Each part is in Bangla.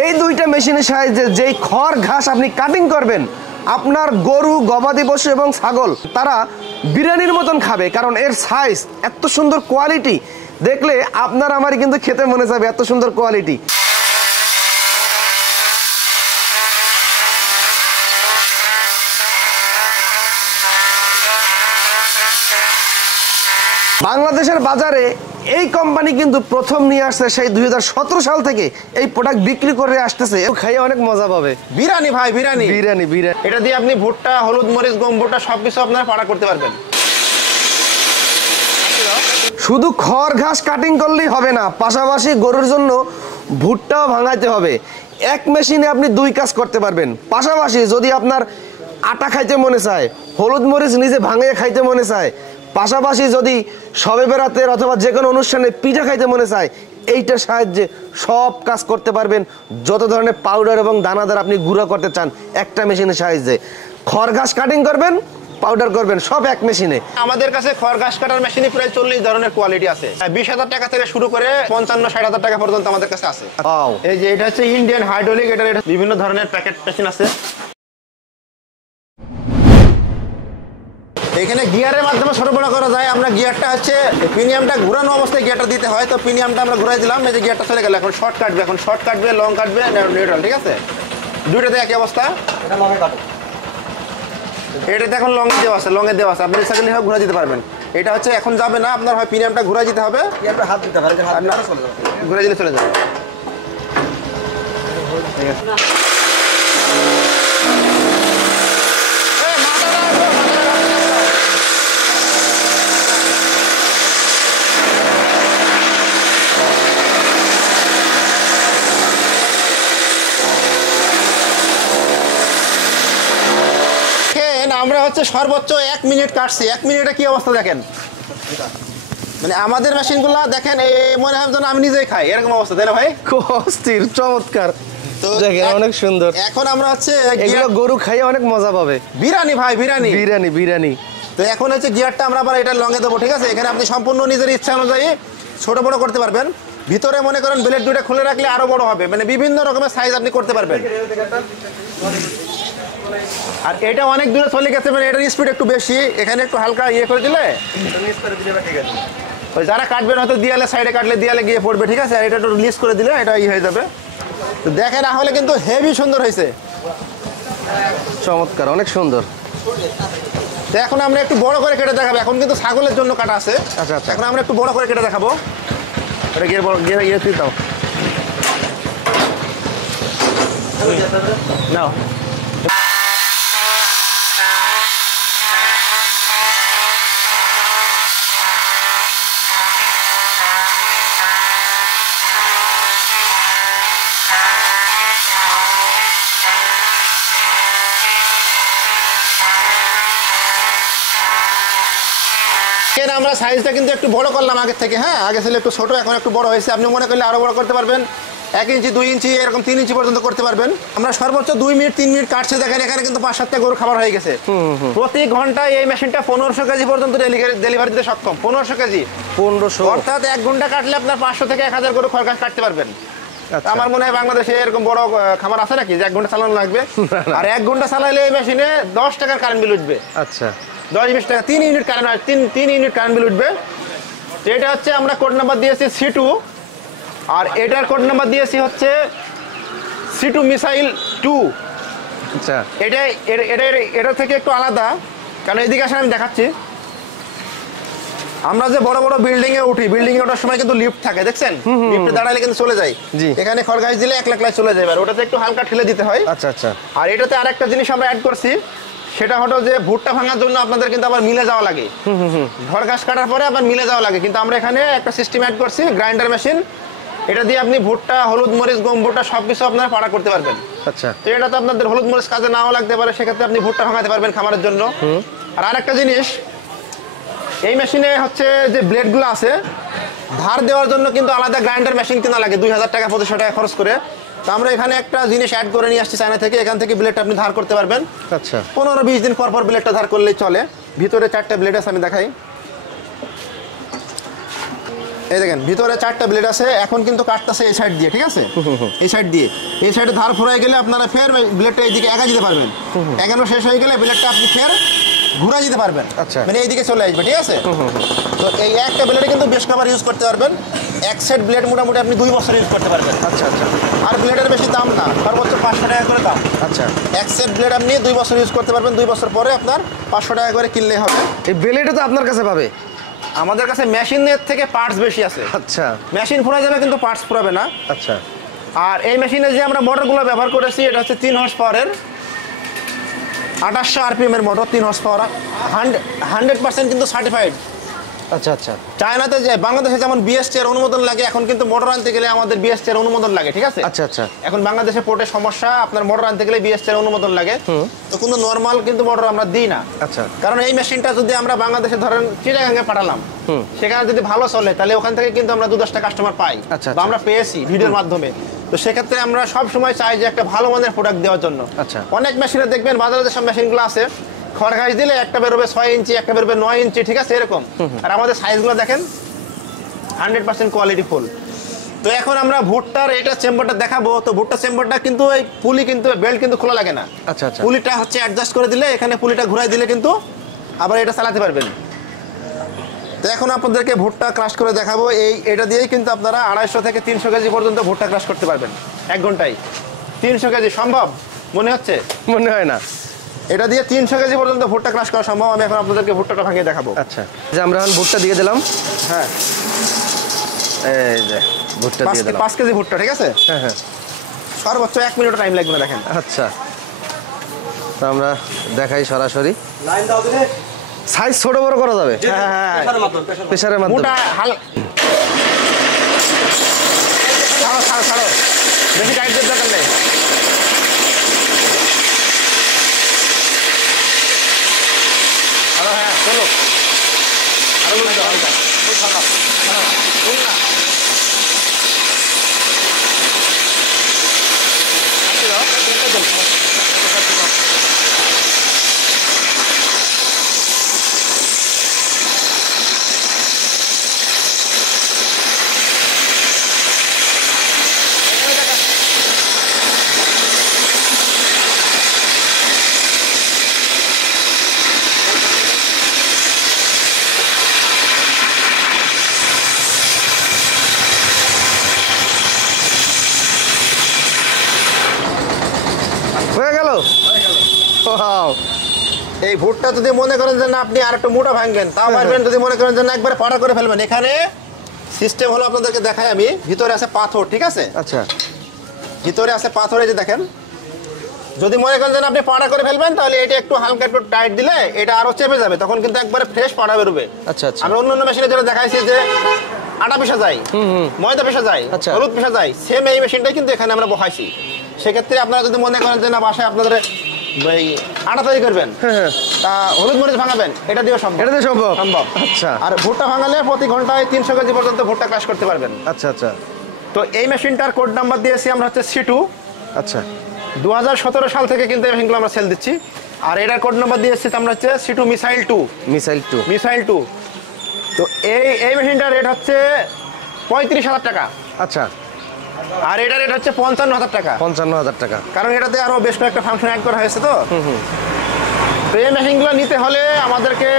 এই দুইটা মেশিনের সাহায্যে যেই খড় ঘাস আপনি কাটিং করবেন, আপনার গরু, গবাদি পশু এবং ছাগল তারা বিরিয়ানির মতন খাবে, কারণ এর সাইজ এত সুন্দর, কোয়ালিটি দেখলে আপনার আমারই কিন্তু খেতে মনে যাবে, এত সুন্দর কোয়ালিটি। বাংলাদেশের বাজারে এই কোম্পানি কিন্তু প্রথম নিয়ে আসছে, সেই 2017 সাল থেকে এই প্রোডাক্ট বিক্রি করে আসতেছে। খাইয়ে অনেক মজা পাবে। বিরিয়ানি ভাই, বিরিয়ানি বিরিয়ানি বিরিয়ানি এটা দিয়ে আপনি ভুট্টা, হলুদ মরিচ, গম ভুট্টা সবকিছু আপনারা পাড়া করতে পারবেন। শুধু খড় ঘাস কাটিং করলেই হবে না, পাশাপাশি গরুর জন্য ভুট্টাও ভাঙাইতে হবে। এক মেশিনে আপনি দুই কাজ করতে পারবেন। পাশাপাশি যদি আপনার আটা খাইতে মনে চায়, হলুদ মরিচ নিজে ভাঙিয়ে খাইতে মনে চায়, পাশাপাশি যদি শবে বেরাতের অথবা যে কোনো অনুষ্ঠানে পিঠা খাইতে মনে চায়, এইটার সাহায্যে সব কাজ করতে পারবেন। যত ধরনের পাউডার এবং দানাদার আপনি গুঁড়ো করতে চান, একটা মেশিনের সাহায্যে খড় ঘাস কাটিং করবেন, পাউডার করবেন, সব এক মেশিনে। আমাদের কাছে খড় ঘাস কাটার মেশিনই প্রায় 40 ধরনের কোয়ালিটি আছে। 20,000 টাকা থেকে শুরু করে 55-60,000 টাকা পর্যন্ত আমাদের কাছে আছে। এই যে এটা হচ্ছে ইন্ডিয়ান হাইড্রোলিক, এটা বিভিন্ন ধরনের প্যাকেট মেশিন আছে। এখানে গিয়ারের মাধ্যমে ছোট বড় করা যায়। আমরা গিয়ারটা হচ্ছে প্রিমিয়ামটা ঘুরানো অবস্থায় গিয়ারটা দিতে হয়, তো প্রিমিয়ামটা আমরা ঘুরাই দিলাম। এই যে গিয়ারটা চলে গেল, এখন শর্ট কাটবে, এখন শর্ট কাটবে, লং কাটবে, নিউট্রাল, ঠিক আছে? দুইটাতে একই অবস্থা। এটাতে এখন লং এ দেওয়া আছে, লং এ দেওয়া আছে, আপনি সেকেন্ড হিসাবে ঘুরে দিতে পারবেন। এটা হচ্ছে এখন যাবে না, আপনার হয় প্রিমিয়ামটা ঘুরে দিতে হবে, হাত দিতে পারেন, ঘুরে দিলে চলে যাবে। ঠিক আছে। আমরা হচ্ছে সর্বোচ্চ 1 মিনিট কাটছি। 1 মিনিটে কি অবস্থা দেখেন, মানে আমাদের মেশিনগুলো দেখেন মনে হয় যেন আমি নিজেই খাই, এরকম অবস্থা, তাই না ভাই? অস্থির, চমৎকার, দেখেন অনেক সুন্দর। এখন আমরা হচ্ছে গরু খাইয়ে অনেক মজা পাবে। বিরিয়ানি ভাই, বিরিয়ানি বিরিয়ানি বিরিয়ানি তো এখন হচ্ছে গিয়ারটা আমরা আবার এটা লঙে দেবো, ঠিক আছে? এখানে আপনি সম্পূর্ণ নিজের ইচ্ছা অনুযায়ী ছোট বড় করতে পারবেন। ভিতরে মনে করেন ব্লেড দুটো খুলে রাখলে আরো বড় হবে, মানে বিভিন্ন রকমের সাইজ আপনি করতে পারবেন। আর এটা অনেক দূরে চলে গেছে, মানে এটার স্পিড একটু বেশি, এখানে একটু হালকা ইয়ে করে দিলে ওই যারা কাটবেন হয়তো দেয়ালে সাইডে কাটলে দেয়ালে গিয়ে পড়বে, ঠিক আছে? আর এটা একটু রিলিজ করে দিলে এটা ইয়ে হয়ে যাবে। তো দেখে না হলে কিন্তু হেভি সুন্দর হয়েছে, চমৎকার, অনেক সুন্দর। তো এখন আমরা একটু বড় করে কেটে দেখাবো। এখন কিন্তু ছাগলের জন্য কাটা আছে। আচ্ছা আচ্ছা, এখন আমরা একটু বড় করে কেটে দেখাবো। এটা গিয়ে বড় গিয়ে ইয়ে তুই দাও নাও। আমরা সাইজটা কিন্তু একটু বড় করলাম আগের থেকে, হ্যাঁ? আগে ছিল একটু ছোট, এখন একটু বড় হয়েছে। আপনি মনে করলে আরো বড় করতে পারবেন, 1 ইঞ্চি 2 ইঞ্চি এরকম 3 ইঞ্চি পর্যন্ত করতে পারবেন। আমরা সর্বোচ্চ 2 মিনিট 3 মিনিট কাটছে, দেখেন এখানে কিন্তু 5-7টা গরু খাবার হয়ে গেছে। প্রতি ঘন্টায় এই মেশিনটা 1500 কেজি পর্যন্ত ডেলিভারি দিতে সক্ষম। 1500 কেজি, 1500 অর্থাৎ 1 ঘন্টা কাটলে আপনার 500 থেকে 1000 গরু খড় ঘাস কাটতে পারবেন। আমার মনে হয় বাংলাদেশে এরকম বড় খামার আছে নাকি যে 1 ঘন্টা চালানো লাগবে? আর 1 ঘন্টা চালাইলে এই মেশিনে 10 টাকার কারেন্ট বিল উঠবে। আচ্ছা, 10-20 টাকা, 3 unit current, 3 unit current bill উঠবে। এটা হচ্ছে আমরা কোড নাম্বার দিয়েছি C2, আর এটার কোড নাম্বার দিয়েছি হচ্ছে C2 মিসাইল 2। আচ্ছা, এটা থেকে একটু আলাদা, কারণ এদিকে আসলে আমি দেখাচ্ছি। আমরা যে বড় বড় বিল্ডিং এ উঠি, বিল্ডিং এ ওঠার সময় কিন্তু লিফট থাকে, দেখছেন? লিফটে দাঁড়ালে কিন্তু চলে যায়। এখানে খড় ঘাস দিলে 1 লাখ চলে যাবে, আর ওটাতে একটু হালকা ঠেলে দিতে হয়। আচ্ছা আচ্ছা। আর এটাতে আরেকটা জিনিস আমরা অ্যাড করছি, সেটা হলো যে ভুট্টা ভাঙার জন্য আপনাদের কিন্তু আবার মিলে যাওয়া লাগে। খড় ঘাস কাটার পরে আবার মিলে যাওয়া লাগে, কিন্তু আমরা এখানে একটা সিস্টেম অ্যাড করছি, গ্রাইন্ডার মেশিন। এটা দিয়ে আপনি ভুট্টা, হলুদ মরিচ, গম ভুট্টা সবকিছু আপনারা পাড়া করতে পারবেন। আচ্ছা, তো এটা তো আপনাদের হলুদ মরিচ কাজে নাও লাগতে পারে, সেক্ষেত্রে আপনি ভুট্টা ভাঙাতে পারবেন খামারের জন্য। আর আরেকটা জিনিস, এই মেশিনে হচ্ছে যে ব্লেডগুলো আছে, ধার দেওয়ার জন্য কিন্তু আলাদা গ্রাইন্ডার মেশিন কেনা লাগে 2000 টাকা 2500 টাকা খরচ করে। তো আমরা এখানে একটা জিনিস অ্যাড করে নিয়ে আসছি চায়না থেকে, এখান থেকে ব্লেডটা আপনি ধার করতে পারবেন। আচ্ছা, 15-20 দিন পর পর ব্লেডটা ধার করলেই চলে। ভিতরে 4টা ব্লেড আছে, আমি দেখাই। এই দেখেন ভিতরে 4টা ব্লেড আছে, এখন কিন্তু কাটতেছে এই সাইড দিয়ে, ঠিক আছে, এই সাইড দিয়ে, এই সাইডে ধার ফুরাই গেলে আপনারা ফের ব্লেডটা এইদিকে একা যেতে পারবেন, একানো শেষ হয়ে গেলে ব্লেডটা আপনি ফের ঘুরা যেতে পারবেন, আচ্ছা। মানে এইদিকে চলে আসবে, ঠিক আছে। তো এই একটা ব্লেডে কিন্তু বেশ কভার ইউজ করতে পারবেন, এক সেট ব্লেড মোটামুটি আপনি 2 বছর ইউজ করতে পারবেন। আচ্ছা আচ্ছা আর ব্লেডের বেশি দাম না, সর্বোচ্চ 500 টাকা করে দাম। আচ্ছা, এক সেট ব্লেড আপনি 2 বছর ইউজ করতে পারবেন, 2 বছর পরে আপনার 500 টাকা করে কিনলেই হবে। এই ব্লেডও তো আপনার কাছে পাবে? আমাদের কাছে মেশিনের থেকে পার্টস বেশি আছে। আচ্ছা মেশিন ফুরা যাবে কিন্তু পার্টস ফুরাবে না। আচ্ছা, আর এই মেশিনে যে আমরা মোটরগুলো ব্যবহার করেছি এটা হচ্ছে 3 হর্স পাওয়ারের 2800 আরপিএম এর মোটর, 3 হর্স পাওয়ার, 100% কিন্তু সার্টিফাইড। আচ্ছা আচ্ছা, চায়নাতে যে বাংলাদেশে যেমন বিএসটি এর অনুমোদন লাগে, এখন কিন্তু মোটর আনতে গেলে আমাদের বিএসটি এর অনুমোদন লাগে, ঠিক আছে। আচ্ছা আচ্ছা, এখন বাংলাদেশে পোর্টে সমস্যা, আপনার মোটর আনতে গেলে বিএসটি এর অনুমোদন লাগে, তো কোনো নরমাল কিন্তু মোটর আমরা দিই না। আচ্ছা, কারণ এই মেশিনটা যদি আমরা বাংলাদেশে ধরেন চিটাগাঙ্গে পাঠালাম, সেখানে যদি ভালো চলে তাহলে ওখান থেকে কিন্তু আমরা 2-10টা কাস্টমার পাই, আচ্ছা, বা আমরা পেয়েছি ভিডিওর মাধ্যমে। তো সেক্ষেত্রে আমরা সব সময় চাই যে একটা ভালো মানের প্রোডাক্ট দেওয়ার জন্য। আচ্ছা, অনেক মেশিনে দেখবেন বাজারে যেসব মেশিনগুলো আছে, খড় ঘাস দিলে একটা বেরোবে 6 ইঞ্চি, একটা বেরোবে 9 ইঞ্চি, ঠিক আছে, এরকম। আর আমাদের সাইজগুলো দেখেন 100% কোয়ালিটি ফুল। তো এখন আমরা ভুট্টার এটা চেম্বারটা দেখাবো। তো ভুট্টা চেম্বারটা কিন্তু এই পুলি কিন্তু বেল্ট কিন্তু খোলা লাগে না। আচ্ছা আচ্ছা, পুলিটা হচ্ছে অ্যাডজাস্ট করে দিলে, এখানে পুলিটা ঘুরাই দিলে কিন্তু আবার এটা চালাতে পারবেন। তো এখন আপনাদেরকে ভুট্টা ক্রাশ করে দেখাবো। এটা দিয়েই কিন্তু আপনারা 250 থেকে 300 কেজি পর্যন্ত ভুট্টা ক্রাশ করতে পারবেন 1 ঘন্টায়। 300 কেজি সম্ভব মনে হচ্ছে? মনে হয় না। এটা দিয়ে 300 কেজি পর্যন্ত ভুট্টা ক্রাশ করা সম্ভব। আমি এখন আপনাদেরকে ভুট্টাটা ভাঙিয়ে দেখাবো। আচ্ছা, যে আমরা এখন ভুট্টা দিয়ে দিলাম। হ্যাঁ, এই যে ভুট্টা দিয়ে দিলাম 5 কেজি ভুট্টা, ঠিক আছে। হ্যাঁ হ্যাঁ, সর্বোচ্চ 1 মিনিট টাইম লাগবে না, দেখেন। আচ্ছা, তো আমরা দেখাই সরাসরি। সাইজ ছোট বড় করা যাবে? হ্যাঁ, প্রেসারের মাধ্যমে। মোটা ছাড়ো ছাড়ো, বেশি টাইট দেওয়ার দরকার নেই। হ্যাঁ, চলো আরো হালকা হয়ে গেল। Wow! এই ভুট্টা যদি মনে করেন যে না আপনি আর একটু মোটা ভাঙবেন তাও পারবেন, যদি মনে করেন যে না একবারে পাড়া করে ফেলবেন, এখানে সিস্টেম হলো আপনাদেরকে দেখাই আমি। ভিতরে আছে পাথর, ঠিক আছে, আচ্ছা, ভিতরে আছে পাথর, এই যে দেখেন। যদি মনে করেন যে না আপনি পাড়া করে ফেলবেন তাহলে এটা একটু হালকা একটু টাইট দিলে এটা আরো চেপে যাবে, তখন কিন্তু একবারে ফ্রেশ পাড়া বেরোবে। আচ্ছা আচ্ছা, আমি অন্য মেশিনে যেটা দেখাইছি যে আটা পিসা যায়, ময়দা পিসা যায়, আচ্ছা। হলুদ পিসা যায়, সেম এই মেশিনটাই কিন্তু এখানে আমরা বসাইছি। সেক্ষেত্রে আপনারা যদি মনে করেন যে না বাসায় আপনাদের এই আটা তৈরি করবেন, হ্যাঁ, তা হলুদ মরিচ ভাঙাবেন, এটা দিয়েও সম্ভব। এটা দিয়ে সম্ভব? সম্ভব। আচ্ছা, আর ভুট্টা ভাঙালে প্রতি ঘন্টায় 300 কেজি পর্যন্ত ভুট্টা ক্রাশ করতে পারবেন। আচ্ছা আচ্ছা, তো এই মেশিনটার কোড নাম্বার দিয়েছি আমরা হচ্ছে C2। আচ্ছা, 2017 সাল থেকে কিন্তু এই মেশিনগুলো আমরা সেল দিচ্ছি। আর এটার কোড নাম্বার দিয়েছি আমরা হচ্ছে C2 মিসাইল 2। মিসাইল 2। মিসাইল 2। তো এই মেশিনটার রেট হচ্ছে 35,000 টাকা। আচ্ছা, আর এটার রেট হচ্ছে 55,000 টাকা। 55,000 টাকা, কারণ এটাতে আরো বেশ কয়েকটা ফাংশন অ্যাড করা হয়েছে। তো তো এই মেশিনগুলো নিতে হলে আমাদেরকে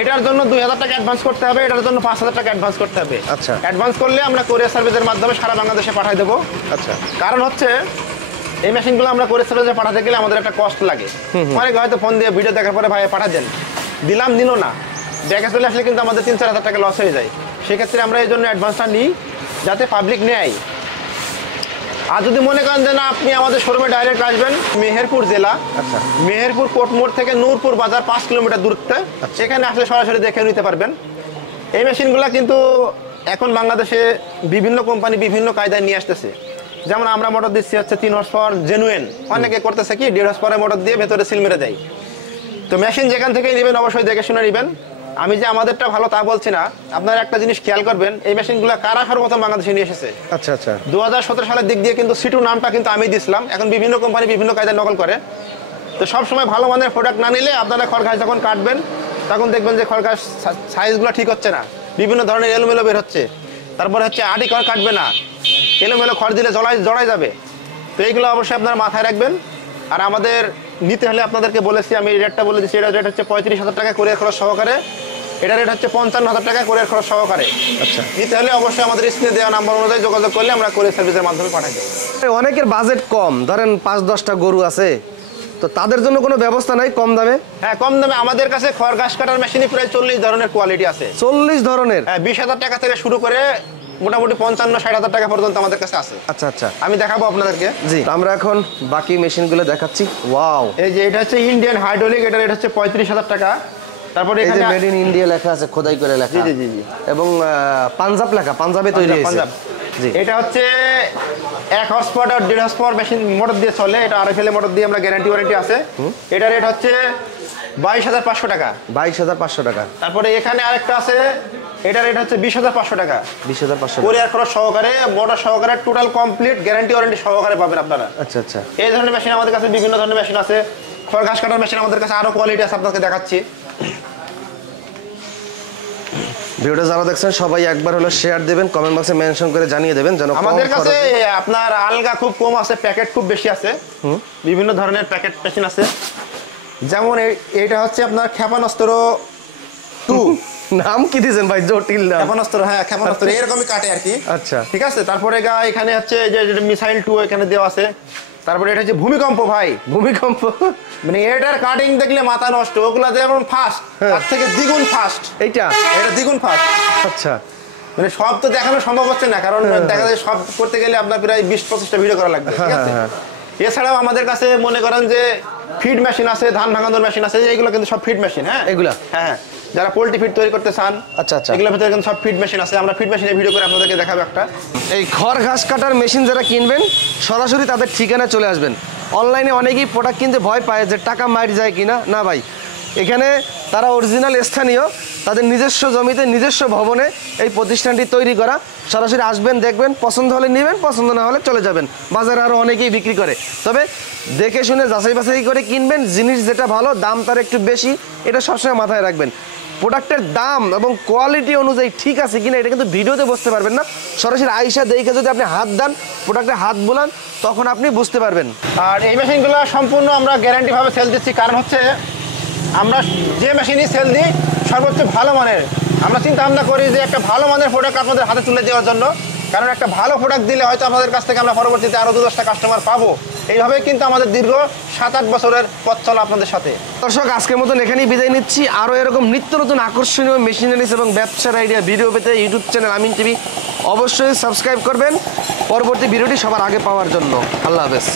এটার জন্য 2,000 টাকা অ্যাডভান্স করতে হবে, এটার জন্য 5,000 টাকা অ্যাডভান্স করতে হবে। আচ্ছা, অ্যাডভান্স করলে আমরা কোরিয়ার সার্ভিসের মাধ্যমে সারা বাংলাদেশে পাঠিয়ে দেবো। আচ্ছা, কারণ হচ্ছে এই মেশিনগুলো আমরা কোরিয়ার সার্ভিসে পাঠাতে গেলে আমাদের একটা কস্ট লাগে। অনেকে হয়তো ফোন দিয়ে ভিডিও দেখার পরে ভাই পাঠা দেন, দিলাম দিনও না, দেখে চলে আসলে কিন্তু আমাদের 3-4 হাজার টাকা লস হয়ে যায়। সেক্ষেত্রে আমরা এই জন্য অ্যাডভান্সটা নিই যাতে পাবলিক নেয়। আর যদি মনে করেন যে না আপনি আমাদের শোরুমে ডাইরেক্ট আসবেন, মেহেরপুর জেলা, আচ্ছা, মেহেরপুর কোর্ট মোড় থেকে নূরপুর বাজার 5 কিলোমিটার দূরত্বে, সেখানে আসলে সরাসরি দেখে নিতে পারবেন। এই মেশিনগুলো কিন্তু এখন বাংলাদেশে বিভিন্ন কোম্পানি বিভিন্ন কায়দায় নিয়ে আসতেছে। যেমন আমরা মোটর দিচ্ছি হচ্ছে 3 হর্স পাওয়ার জেনুইন, অনেকে করতেছে কি 1.5 হর্স পাওয়ার মোটর দিয়ে ভেতরে সিল মেরে দেয়। তো মেশিন যেখান থেকেই নেবেন অবশ্যই দেখে শুনে নেবেন। আমি যে আমাদেরটা ভালো তা বলছি না, আপনারা একটা জিনিস খেয়াল করবেন, এই মেশিনগুলো কারা সর্বপ্রথম বাংলাদেশে নিয়ে এসেছে। আচ্ছা আচ্ছা, 2017 সালের দিক দিয়ে কিন্তু C2 নামটা কিন্তু আমি দিছিলাম। এখন বিভিন্ন কোম্পানি বিভিন্ন কায়দায় নকল করে। তো সবসময় ভালো মানের প্রোডাক্ট না নিলে আপনারা খড় ঘাস যখন কাটবেন তখন দেখবেন যে খড় ঘাস সাইজগুলো ঠিক হচ্ছে না। বিভিন্ন ধরনের এলোমেলো বের হচ্ছে। তারপরে হচ্ছে আটি খড় কাটবে না, এলোমেলো খড় দিলে জড়াই যাবে। তো এইগুলো অবশ্যই আপনারা মাথায় রাখবেন। আর আমাদের নিতে হলে আপনাদেরকে বলেছি, আমি রেটটা বলে দিচ্ছি, এটা রেট হচ্ছে 35,000 টাকা কুরিয়ার খরচ সহকারে। এটা রেট হচ্ছে 55,000 টাকা কুরিয়ার খরচ সহকারে। আচ্ছা, নিতে হলে অবশ্যই আমাদের স্ক্রিনে দেওয়া নাম্বার অনুযায়ী যোগাযোগ করলে আমরা কুরিয়ার সার্ভিসের মাধ্যমে পাঠাই দেবো। অনেকের বাজেট কম, ধরেন 5-10টা গরু আছে, তো তাদের জন্য কোনো ব্যবস্থা নাই কম দামে? হ্যাঁ, কম দামে আমাদের কাছে খড় ঘাস কাটার মেশিনই প্রায় 40 ধরনের কোয়ালিটি আছে। 40 ধরনের? হ্যাঁ, 20,000 টাকা থেকে শুরু করে মোটামুটি 55-60,000 টাকা পর্যন্ত আমাদের কাছে আছে। আচ্ছা আচ্ছা, আমি দেখাবো আপনাদেরকে। জি, আমরা এখন বাকি মেশিনগুলো দেখাচ্ছি। ওয়াও, এই যে এটা হচ্ছে ইন্ডিয়ান হাইড্রোলিক, এটা রেট হচ্ছে 35,000 টাকা। তারপরে এই যে এখানে মেড ইন ইন্ডিয়া লেখা আছে, খোদাই করে লেখা। জি জি জি। এবং পাঞ্জাব লেখা, পাঞ্জাবে তৈরি হয়েছে। পাঞ্জাব। জি, এটা হচ্ছে 1 হর্স পাওয়ার আর 1.5 হর্স পাওয়ার মেশিন মোটর দিয়ে চলে। এটা RFL মোটর দিয়ে আমরা গ্যারান্টি ওয়ারেন্টি আছে। এটা রেট হচ্ছে 22,500 টাকা। 22,500 টাকা। তারপরে এখানে আরেকটা আছে, এটা রেট হচ্ছে 20,500 টাকা। 20,500 কুরিয়ার খরচ সহকারে, মোটর সহকারে, টোটাল কমপ্লিট গ্যারান্টি ওয়ারেন্টি সহকারে পাবেন আপনারা। আচ্ছা আচ্ছা, এই ধরনের মেশিন আমাদের কাছে বিভিন্ন ধরনের মেশিন আছে। খড় ঘাস কাটার মেশিন আমাদের কাছে আরো কোয়ালিটি আছে, আপনাকে দেখাচ্ছি। ভিডিওটা যারা দেখছেন সবাই একবার হলো শেয়ার দেবেন, কমেন্ট বক্সে মেনশন করে জানিয়ে দেবেন যেন আমাদের কাছে আপনার আলগা খুব কম আছে, প্যাকেট খুব বেশি আছে। বিভিন্ন ধরনের প্যাকেট মেশিন আছে। যেমন এইটা হচ্ছে আপনার ক্ষেপণাস্ত্র 2। নাম কি দিয়েছেন ভাই, জটিল নাম। ক্ষেপণাস্ত্র, হ্যাঁ ক্ষেপণাস্ত্র এরকমই কাটে আর কি। আচ্ছা, ঠিক আছে। তারপরে এখানে হচ্ছে যে মিসাইল 2 এখানে দেওয়া আছে। তারপরে এটা হচ্ছে ভূমিকম্প ভাই, ভূমিকম্প। মানে এটার কাটিং দেখলে মাথা নষ্ট। ওগুলা যেমন ফাস্ট, তার থেকে দ্বিগুণ ফাস্ট। এইটা এটা দ্বিগুণ ফাস্ট। আচ্ছা, মানে সব তো দেখানো সম্ভব হচ্ছে না, কারণ দেখা যায় সব করতে গেলে আপনার প্রায় 20-25টা ভিডিও করা লাগবে। ঠিক আছে। এছাড়াও আমাদের কাছে মনে করেন যে ফিড মেশিন আছে, ধান ভাঙানোর মেশিন আছে, এগুলো কিন্তু সব ফিড মেশিন। হ্যাঁ, এগুলা হ্যাঁ, যারা পোল্ট্রি ফিড তৈরি করতে চান, আচ্ছা আচ্ছা, এগুলোর ভিতরে কিন্তু সব ফিড মেশিন আছে। আমরা ফিড মেশিনের ভিডিও করে আপনাদেরকে দেখাবো একটা। এই খড় ঘাস কাটার মেশিন যারা কিনবেন সরাসরি তাদের ঠিকানায় চলে আসবেন। অনলাইনে অনেকেই প্রোডাক্ট কিনতে ভয় পায় যে টাকা মার যায় কিনা, না ভাই, এখানে তারা অরিজিনাল স্থানীয়, তাদের নিজস্ব জমিতে নিজস্ব ভবনে এই প্রতিষ্ঠানটি তৈরি করা। সরাসরি আসবেন, দেখবেন, পছন্দ হলে নেবেন, পছন্দ না হলে চলে যাবেন। বাজারে আরও অনেকেই বিক্রি করে, তবে দেখে শুনে যাচাই বাছাই করে কিনবেন। জিনিস যেটা ভালো, দাম তার একটু বেশি, এটা সবসময় মাথায় রাখবেন। প্রোডাক্টের দাম এবং কোয়ালিটি অনুযায়ী ঠিক আছে কিনা এটা কিন্তু ভিডিওতে বুঝতে পারবেন না। সরাসরি আইসা দেখে যদি আপনি হাত দেন, প্রোডাক্টে হাত বুলান, তখন আপনি বুঝতে পারবেন। আর এই মেশিনগুলো সম্পূর্ণ আমরা গ্যারান্টিভাবে সেল দিচ্ছি। কারণ হচ্ছে আমরা যে মেশিনই সেল দিই সর্বোচ্চ ভালো মানের। আমরা চিন্তা ভাবনা করি যে একটা ভালো মানের প্রোডাক্ট আপনাদের হাতে তুলে দেওয়ার জন্য। কারণ একটা ভালো প্রোডাক্ট দিলে হয়তো আপনাদের কাছ থেকে আমরা পরবর্তীতে আরও 2-10টা কাস্টমার পাবো। এইভাবে কিন্তু আমাদের দীর্ঘ 7-8 বছরের পথ চলা আপনাদের সাথে। দর্শক, আজকের মতন এখানেই বিদায় নিচ্ছি। আরও এরকম নিত্য নতুন আকর্ষণীয় মেশিনারিজ এবং ব্যবসার আইডিয়া ভিডিও পেতে ইউটিউব চ্যানেল আমিন টিভি অবশ্যই সাবস্ক্রাইব করবেন পরবর্তী ভিডিওটি সবার আগে পাওয়ার জন্য। আল্লাহ হাফেজ।